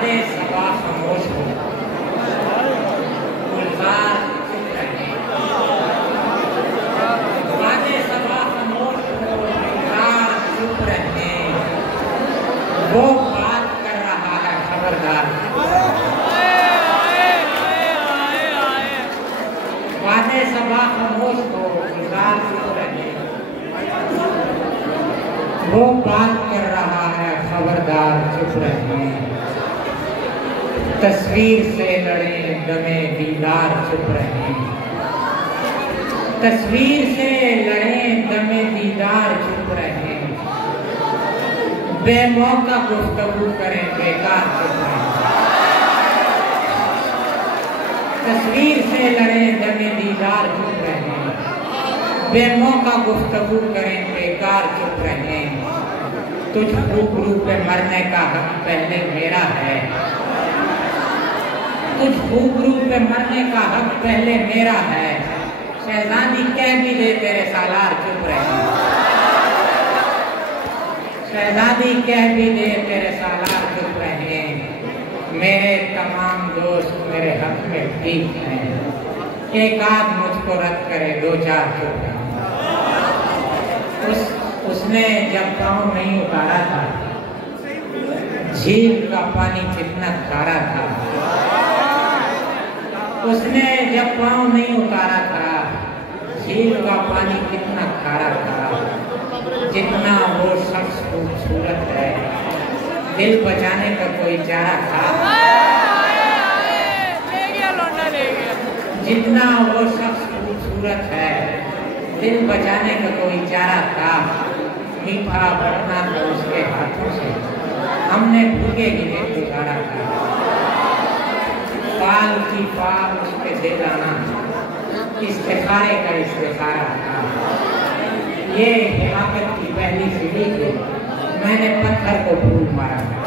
वादे सबा खामोश हो, गुलजार चुप रहे। वादे सबा खामोश हो, गुलजार चुप रहे। वो बात कर रहा है खबरदार। वादे सबा खामोश हो, गुलजार चुप रहे। वो बात कर रहा है खबरदार चुप रहे। तस्वीर से लड़े दमे दीदार चुप रहे। तस्वीर से लड़े दमे दीदार चुप रहे। बेमौका गुफ्तगू करें बेकार चुप रहे। तस्वीर से लड़े दमे दीदार चुप रहे। बेमौका गुफ्तगू करें बेकार चुप रहे। तुझ रूबरू पे मरने का हक पहले मेरा है। तुझ रूबरू पे मरने का हक पहले मेरा है। शहजादी कह भी दे तेरे सालार चुप रहे। शहजादी कह भी दे तेरे सालार चुप रहे। मेरे तमाम दोस्त मेरे हक में ठीक हैं। एक आध मुझको रद्द करे, दो चार चुप रहे। उसने जब पाँव नहीं उतारा था, झील का पानी कितना खारा था। उसने जब पाँव नहीं उतारा था, झील का पानी कितना खारा था। जितना वो शख्स खूबसूरत है, दिल बचाने का कोई चारा था। जितना वो शख्स खूबसूरत है, दिल बचाने का कोई चारा था। मीठा बढ़ना था उसके हाथों से, हमने भूखे ही नहीं गुजारा था। पाल की पाल उस पे दे जाना, इस्तिखारे का इस्तिखारा था। ये हिमाकत की पहली सीढ़ी थी, मैंने पत्थर को फूल मारा था।